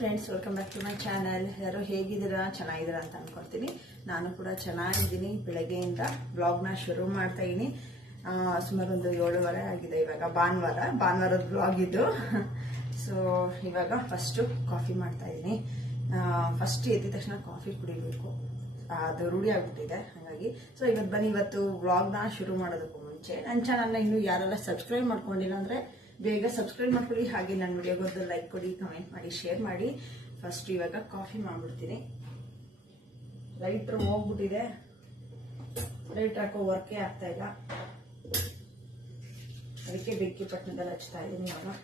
Friends, welcome back to my channel. ಯಾರು ಹೇಗಿದ್ದೀರಾ? ಚೆನ್ನಾಗಿದ್ದೀರಾ ಅಂತ ಅನ್ಕೊಳ್ತೀನಿ. ನಾನು ಕೂಡ ಚೆನ್ನಾಗಿದ್ದೀನಿ. ಬೆಳಗ್ಗೆಯಿಂದ ಬ್ಲಾಗ್ನ ಶುರು ಮಾಡ್ತಾ ಇದ್ದೀನಿ. ಸುಮಾರು ಒಂದು 7:30 ಆಗಿದೆ. ಇವಾಗ ಭಾನುವಾರದ ಬ್ಲಾಗ್ ಇದು. ಸೊ ಇವಾಗ ಫಸ್ಟು ಕಾಫಿ ಮಾಡ್ತಾ ಇದ್ದೀನಿ. ಫಸ್ಟ್ ಎದ್ದ ತಕ್ಷಣ ಕಾಫಿ ಕುಡಿಬೇಕು, ಅದು ರೂಢಿ ಆಗ್ಬಿಟ್ಟಿದೆ. ಹಾಗಾಗಿ ಸೊ ಇವತ್ತು ವ್ಲಾಗ್ನ ಶುರು ಮಾಡೋದಕ್ಕೂ ಮುಂಚೆ ನನ್ನ ಚಾನಲ್ನ ಇನ್ನೂ ಯಾರೆಲ್ಲ ಸಬ್ಸ್ಕ್ರೈಬ್ ಮಾಡ್ಕೊಂಡಿಲ್ಲ ಅಂದ್ರೆ ಬೇಗ ಸಬ್ಸ್ಕ್ರೈಬ್ ಮಾಡ್ಕೊಳ್ಳಿ. ಹಾಗೆ ನನ್ನ ವಿಡಿಯೋಗೊಂದು ಲೈಕ್ ಕೊಡಿ, ಕಮೆಂಟ್ ಮಾಡಿ, ಶೇರ್ ಮಾಡಿ. ಫಸ್ಟ್ ಇವಾಗ ಕಾಫಿ ಮಾಡ್ಬಿಡ್ತೀನಿ. ಲೈಟ್ರ್ ಹೋಗ್ಬಿಟ್ಟಿದೆ, ಲೈಟ್ ಹಾಕೋ ವರ್ಕೇ ಆಗ್ತಾ ಇಲ್ಲ. ಅದಕ್ಕೆ ಬೆಂಕಿ ಪಟ್ಟಣದಲ್ಲಿ ಹಚ್ತಾ ಇದ್ದೀನಿ ಇವಾಗ.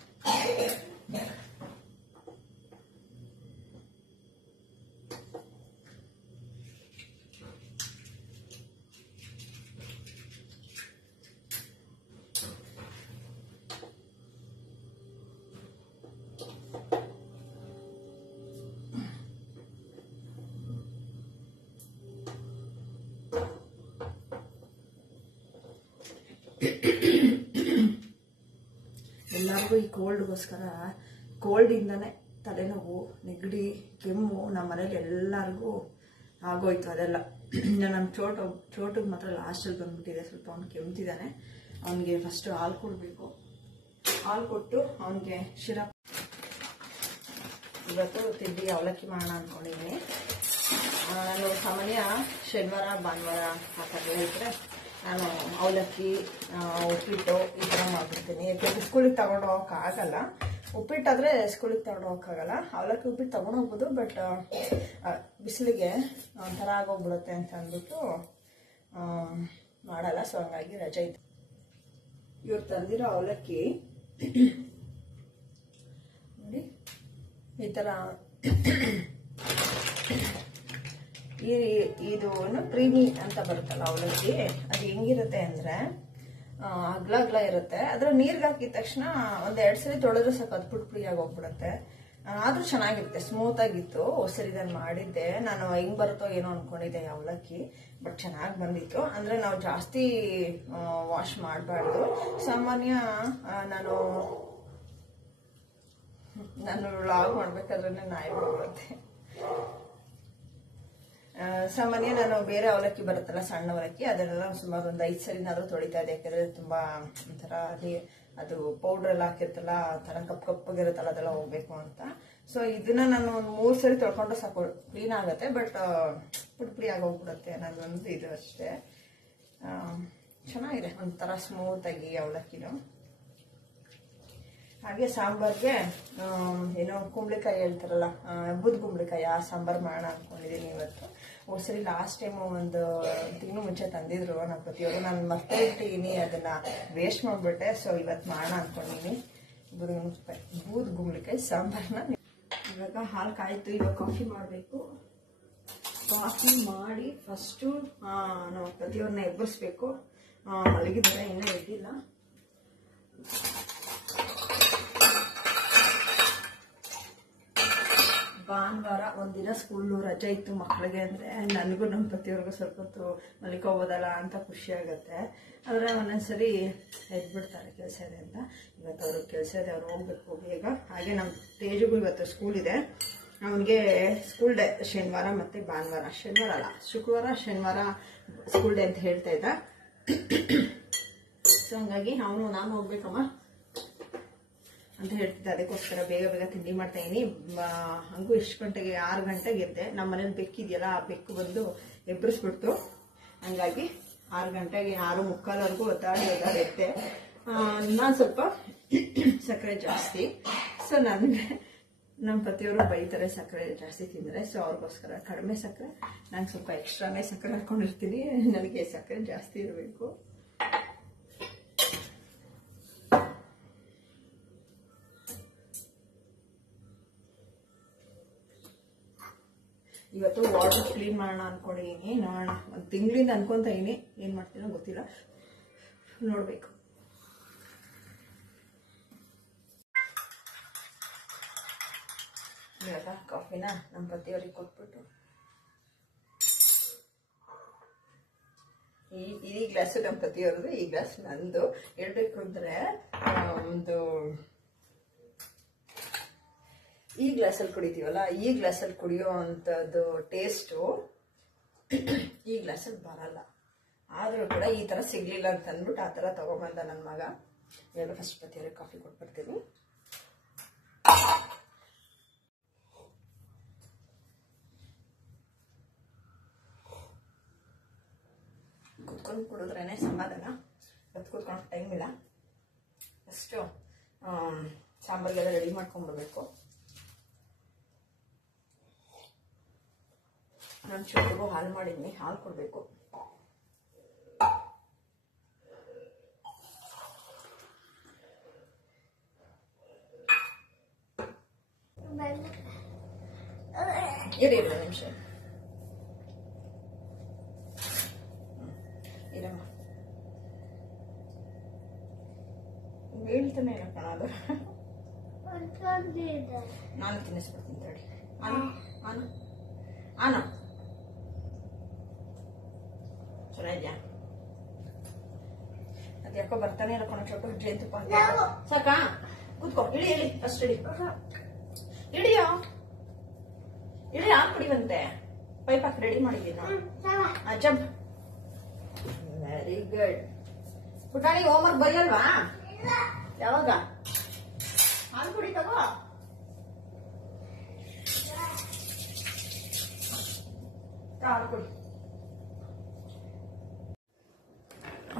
ಎಲ್ಲರಿಗೂ ಈ ಕೋಲ್ಡ್ಗೋಸ್ಕರ, ಕೋಲ್ಡಿಂದಾನೆ ತಲೆನೋವು, ನೆಗಡಿ, ಕೆಮ್ಮು ನಮ್ಮ ಮನೇಲಿ ಎಲ್ಲರಿಗೂ ಆಗೋಯ್ತು. ಅದೆಲ್ಲ ನಮ್ಮ ಚೋಟಿಗೆ ಮಾತ್ರ ಲಾಸ್ಟಲ್ಲಿ ಬಂದ್ಬಿಟ್ಟಿದೆ. ಸ್ವಲ್ಪ ಅವ್ನು ಕೆಮ್ತಿದ್ದಾನೆ. ಅವನಿಗೆ ಫಸ್ಟ್ ಹಾಲು ಕೊಡಬೇಕು. ಹಾಲು ಕೊಟ್ಟು ಅವನಿಗೆ ಶಿರಪ್. ಇವತ್ತು ತಿಂಡಿ ಅವಲಕ್ಕಿ ಮಾಡೋಣ ಅಂದ್ಕೊಂಡಿದ್ದೀನಿ. ನಾನು ಸಾಮಾನ್ಯ ಶನಿವಾರ ಭಾನುವಾರ ಆ ಥರ ಇದ್ದರೆ ನಾನು ಅವಲಕ್ಕಿ, ಉಪ್ಪಿಟ್ಟು ಈ ಥರ ಮಾಡ್ಬಿಡ್ತೀನಿ. ಯಾಕೆಂದರೆ ಸ್ಕೂಲಿಗೆ ತಗೊಂಡು ಹೋಗೋಕ್ಕಾಗಲ್ಲ. ಉಪ್ಪಿಟ್ಟಾದರೆ ಸ್ಕೂಲಿಗೆ ತಗೊಂಡು ಹೋಗೋಕ್ಕಾಗಲ್ಲ. ಅವಲಕ್ಕಿ ಉಪ್ಪಿಟ್ಟು ತಗೊಂಡು ಹೋಗ್ಬೋದು, ಬಟ್ ಬಿಸಿಲಿಗೆ ಒಂಥರ ಆಗೋಗ್ಬಿಡುತ್ತೆ ಅಂತ ಅಂದ್ಬಿಟ್ಟು ಮಾಡಲ್ಲ. ಸೊ ಹಂಗಾಗಿ ರಜೆ ಇತ್ತು. ಇವ್ರು ತಂದಿರೋ ಅವಲಕ್ಕಿ ನೋಡಿ ಈ ಥರ. ಇದು ಪ್ರೀಮಿ ಅಂತ ಬರುತ್ತಲ್ಲ ಅವಲಕ್ಕಿ, ಅದು ಹೆಂಗಿರುತ್ತೆ ಅಂದ್ರೆ ಅಗ್ಲ ಇರುತ್ತೆ. ಅದ್ರ ನೀರ್ಗೆ ಹಾಕಿದ ತಕ್ಷಣ 1-2 ಸರಿ ತೊಳೆದ್ರೆ ಸಾಕು, ಅದು ಪುಡಿಯಾಗಿ ಹೋಗ್ಬಿಡುತ್ತೆ. ಆದ್ರೂ ಚೆನ್ನಾಗಿರುತ್ತೆ, ಸ್ಮೂತ್ ಆಗಿತ್ತು. ಸರಿ ನಾನು ಮಾಡಿದ್ದೆ. ನಾನು ಹೆಂಗ್ ಬರುತ್ತೋ ಏನೋ ಅನ್ಕೊಂಡಿದ್ದೆ ಅವಲಕ್ಕಿ, ಬಟ್ ಚೆನ್ನಾಗಿ ಬಂದಿತ್ತು. ಅಂದ್ರೆ ನಾವು ಜಾಸ್ತಿ ವಾಶ್ ಮಾಡಬಾರ್ದು. ಸಾಮಾನ್ಯ ನಾನು ವ್ಲಾಗ್ ಮಾಡ್ಬೇಕಾದ್ರೆ ನಾಯಿ ಬರುತ್ತೆ. ಸಾಮಾನ್ಯ ನಾನು ಬೇರೆ ಅವಲಕ್ಕಿ ಬರುತ್ತಲ್ಲ, ಸಣ್ಣ ಅವಲಕ್ಕಿ, ಅದನ್ನೆಲ್ಲ ಸುಮಾರು ಒಂದು 5 ಸರಿನಾದ್ರೂ ತೊಳಿತಾ ಇದೆ. ಯಾಕಂದ್ರೆ ತುಂಬಾ ಒಂಥರ ಅದು ಪೌಡರ್ ಎಲ್ಲ ಹಾಕಿರ್ತಲ್ಲ, ಥರ ಕಪ್ಪಗಿರುತ್ತಲ್ಲ, ಅದೆಲ್ಲ ಹೋಗ್ಬೇಕು ಅಂತ. ಸೊ ಇದನ್ನ ನಾನು ಒಂದು 3 ಸರಿ ತೊಳ್ಕೊಂಡ್ರೆ ಸಾಕು, ಕ್ಲೀನ್ ಆಗುತ್ತೆ. ಬಟ್ ಪುಡಿ ಆಗೋಗ್ಬಿಡುತ್ತೆ ಅನ್ನೋದೊಂದು ಇದು ಅಷ್ಟೇ. ಚೆನ್ನಾಗಿದೆ, ಒಂಥರ ಸ್ಮೂತ್ ಆಗಿ ಅವಲಕ್ಕಿನು. ಹಾಗೆ ಸಾಂಬಾರ್ಗೆ ಏನೋ ಕುಂಬಳಿಕಾಯಿ ಹೇಳ್ತಾರಲ್ಲ, ಹಬ್ಬದ ಕುಂಬಳಿಕಾಯಿ, ಆ ಸಾಂಬಾರು ಮಾಡೋಣ ಅನ್ಕೊಂಡಿದ್ದೀನಿ ಇವತ್ತು. ಸರಿ ಲಾಸ್ಟ್ ಟೈಮ್ ಒಂದು ತಿಂಗಳು ಮುಂಚೆ ತಂದಿದ್ರು ನಮ್ಮ ಪ್ರತಿಯೊಬ್ಬರು. ನಾನು ಮರ್ತೇ ಇಟ್ಟಿದ್ದೀನಿ, ಅದನ್ನ ವೇಸ್ಟ್ ಮಾಡ್ಬಿಟ್ಟೆ. ಸೊ ಇವತ್ತು ಮಾಡೋಣ ಅನ್ಕೊಂಡಿದ್ದೀನಿ ಬೂದ್ ಕುಂಬಳಿಕಾಯಿ ಸಾಂಬಾರನ್ನ. ಇವಾಗ ಹಾಲು ಕಾಯ್ತು, ಇವಾಗ ಕಾಫಿ ಮಾಡಬೇಕು. ಕಾಫಿ ಮಾಡಿ ಫಸ್ಟು ನಾವು ಪ್ರತಿಯೊಂದನ್ನ ಎಬ್ಬರಿಸ್ಬೇಕು. ಮಲಗಿದ್ರೆ ಇನ್ನೂ ಎದ್ದಿಲ್ಲ. ಭಾನುವಾರ ಒಂದಿನ ಸ್ಕೂಲು ರಜೆ ಇತ್ತು ಮಕ್ಕಳಿಗೆ. ಅಂದರೆ ನನಗೂ ನಮ್ಮ ಪ್ರತಿಯವ್ರಿಗೂ ಸ್ವಲ್ಪ ಹೊತ್ತು ಮಲಿಕೋಬೋದಲ್ಲ ಅಂತ ಖುಷಿ ಆಗುತ್ತೆ. ಆದರೆ ಒಂದೊಂದ್ಸರಿ ಎದ್ಬಿಡ್ತಾರೆ ಕೆಲಸ ಇದೆ ಅಂತ. ಇವತ್ತು ಅವ್ರಿಗೆ ಕೆಲಸ ಇದೆ, ಅವ್ರು ಹೋಗ್ಬೇಕು ಬೇಗ. ಹಾಗೆ ನಮ್ಮ ತೇಜುಗೂ ಇವತ್ತು ಸ್ಕೂಲ್ ಇದೆ. ಅವನಿಗೆ ಸ್ಕೂಲ್ ಡೇ ಶನಿವಾರ ಮತ್ತು ಭಾನುವಾರ. ಶನಿವಾರ ಅಲ್ಲ, ಶುಕ್ರವಾರ ಶನಿವಾರ ಸ್ಕೂಲ್ ಡೇ ಅಂತ ಹೇಳ್ತಾ ಇದ್ದ. ಸೊ ಹಂಗಾಗಿ ನಾನು ಹೋಗ್ಬೇಕಮ್ಮ ಅಂತ ಹೇಳ್ತಿದ್ದೆ. ಅದಕ್ಕೋಸ್ಕರ ಬೇಗ ತಿಂಡಿ ಮಾಡ್ತಾ ಇದೀನಿ. ಹಂಗೂ ಎಷ್ಟು ಗಂಟೆಗೆ? 6 ಗಂಟೆಗೆ ಎದ್ದೆ. ನಮ್ಮ ಮನೇಲಿ ಬೆಕ್ಕಿದೆಯಲ್ಲ, ಆ ಬೆಕ್ಕು ಬಂದು ಎಬ್ಬರಿಸ್ಬಿಡ್ತು. ಹಂಗಾಗಿ 6 ಗಂಟೆಗೆ 6:45 ಒದ್ದಾಡಿ ಎದ್ದೆ. ನಾನು ಸ್ವಲ್ಪ ಸಕ್ಕರೆ ಜಾಸ್ತಿ. ಸೊ ನನಗೆ ನಮ್ಮ ಪತಿಯವರು ಬೈತಾರೆ ಸಕ್ಕರೆ ಜಾಸ್ತಿ ತಿಂದರೆ. ಸೊ ಅವ್ರಿಗೋಸ್ಕರ ಕಡಿಮೆ ಸಕ್ಕರೆ, ನಾನು ಸ್ವಲ್ಪ ಎಕ್ಸ್ಟ್ರಾನೇ ಸಕ್ಕರೆ ಹಾಕೊಂಡಿರ್ತೀನಿ. ನನಗೆ ಸಕ್ಕರೆ ಜಾಸ್ತಿ ಇರಬೇಕು. ಇವತ್ತು ವಾಟರ್ ಕ್ಲೀನ್ ಮಾಡೋಣ ಅನ್ಕೊಂಡಿದ್ದೀನಿ. ನೋಡೋಣ, ಒಂದು ತಿಂಗಳಿಂದ ಅನ್ಕೊಂತ ಇದೀನಿ. ಏನ್ ಮಾಡ್ತೀನೋ ಗೊತ್ತಿಲ್ಲ, ನೋಡ್ಬೇಕು. ಇವಾಗ ಕಾಫಿನ ನಮ್ಮ ಪತಿಯವ್ರಿಗೆ ಕೊಟ್ಬಿಟ್ಟು, ಈ ಗ್ಲಾಸ್ ನಮ್ಮ ಪತಿಯವ್ರದ್ದು, ಈ ಗ್ಲಾಸ್ ನಂದು. ಹೇಳ್ಬೇಕು ಅಂದ್ರೆ ಒಂದು ಈ ಗ್ಲಾಸಲ್ಲಿ ಕುಡಿತೀವಲ್ಲ, ಈ ಗ್ಲಾಸಲ್ಲಿ ಕುಡಿಯೋ ಅಂಥದ್ದು ಟೇಸ್ಟು ಈ ಗ್ಲಾಸಲ್ಲಿ ಬರಲ್ಲ. ಆದರೂ ಕೂಡ ಈ ಥರ ಸಿಗಲಿಲ್ಲ ಅಂತ ಅಂದ್ಬಿಟ್ಟು ಆ ಥರ ತೊಗೊಂಬಂದ ನನ್ನ ಮಗ. ಎಲ್ಲ ಫಸ್ಟ್ ಪತಿಯವ್ರಿಗೆ ಕಾಫಿ ಕೊಟ್ಬಿಡ್ತೀನಿ. ಕುತ್ಕೊಂಡು ಕುಡಿದ್ರೇ ಸಮಾಧಾನ. ಅದು ಕೂತ್ಕೊಂಡು ಟೈಮ್ ಇಲ್ಲ. ಫಸ್ಟು ಸಾಂಬಾರಿಗೆಲ್ಲ ರೆಡಿ ಮಾಡ್ಕೊಂಡ್ಬಿಡ್ಬೇಕು. ನಾನು ಚೂರಿಗೂ ಹಾಲು ಮಾಡಿದ್ದೀನಿ, ಹಾಲು ಕೊಡಬೇಕು. ಇರಿ 2 ನಿಮಿಷ ಇರಮ್ಮ. ಹೇಳ್ತಾನೆ ಇಲ್ಲ ಕಣ ಅದು. ನಾನು ತಿನ್ನಿಸ್ಬಿಡ್ತೀನಿ ತಡಿ. ಆನ ಚೆನ್ನಾಗಿದ್ಯಾ? ಅದು ಯಾಕೋ ಬರ್ತಾನೆ ಇಲ್ಲ ಕೊನೆ ಚೊಟ್ಟು ಜೇನುತುಪ್ಪ ಅಂತ. ಸಾಕಾ? ಕೂತ್ಕೋ. ಇಳಿ ಫಸ್ಟ್ ಇಳಿಯೋ ಹಾಲು ಕುಡಿವಂತೆ. ಪೈಪ್ ಹಾಕಿ ರೆಡಿ ಮಾಡಿದ್ದೀನಿ. ಜಂಪ್. Very good. ಪುಟಾಣಿ ಹೋಮ್ವರ್ಕ್ ಬರೆಯಲ್ವಾ? ಯಾವಾಗ? ಹಾಲು ಕುಡಿ ತಗೋ. ಹಾಲು ಕುಡಿ.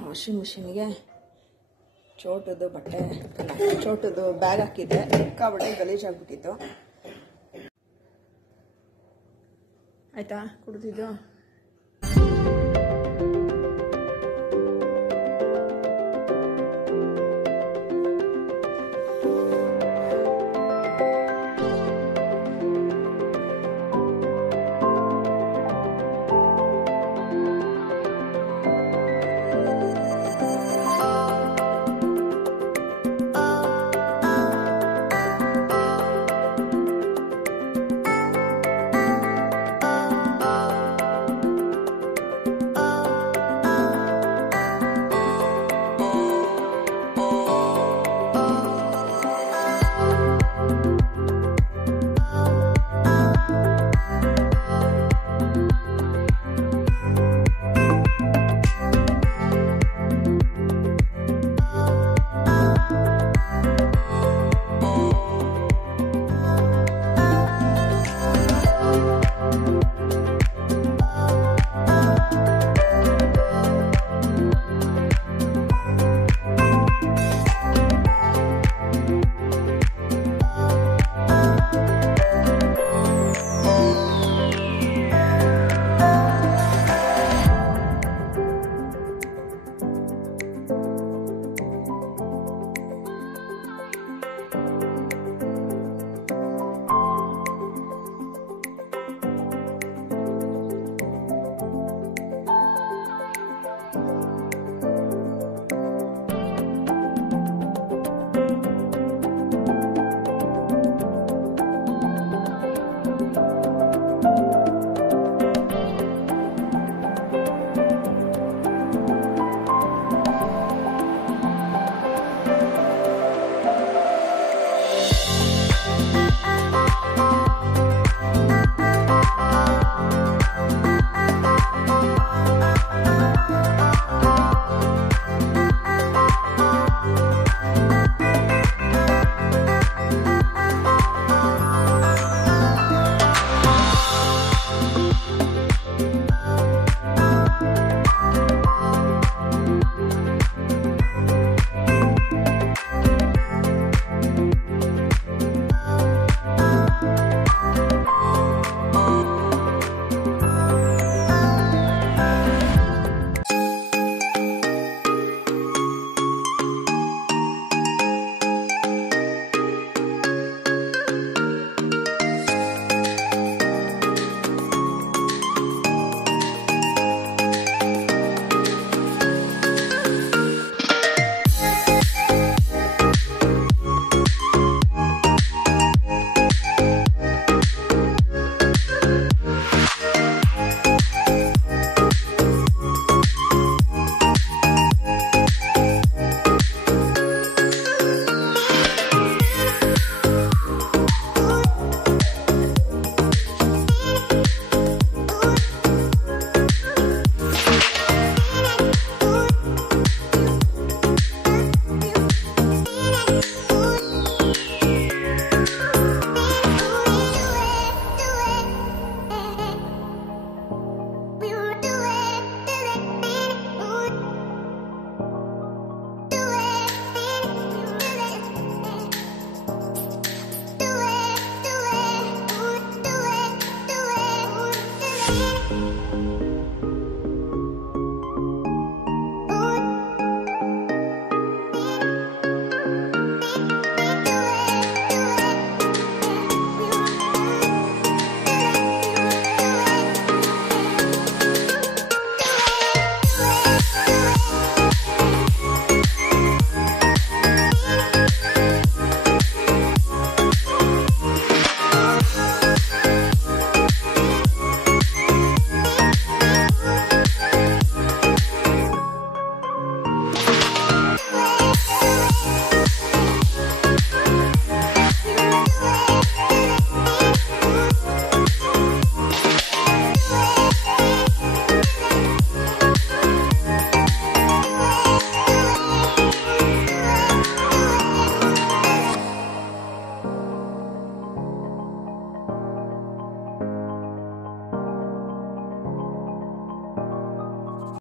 ವಾಷಿಂಗ್ ಮಿಷಿನ್ಗೆ ಚೋಟದ್ದು ಬಟ್ಟೆ, ಚೋಟದ್ದು ಬ್ಯಾಗ್ ಹಾಕಿದ್ದೆ. ಸಿಕ್ಕಾಬಟ್ಟೆ ಗಲೀಜಾಗ್ಬಿಟ್ಟಿತ್ತು. ಆಯ್ತಾ ಕುಡ್ದಿದ್ದು?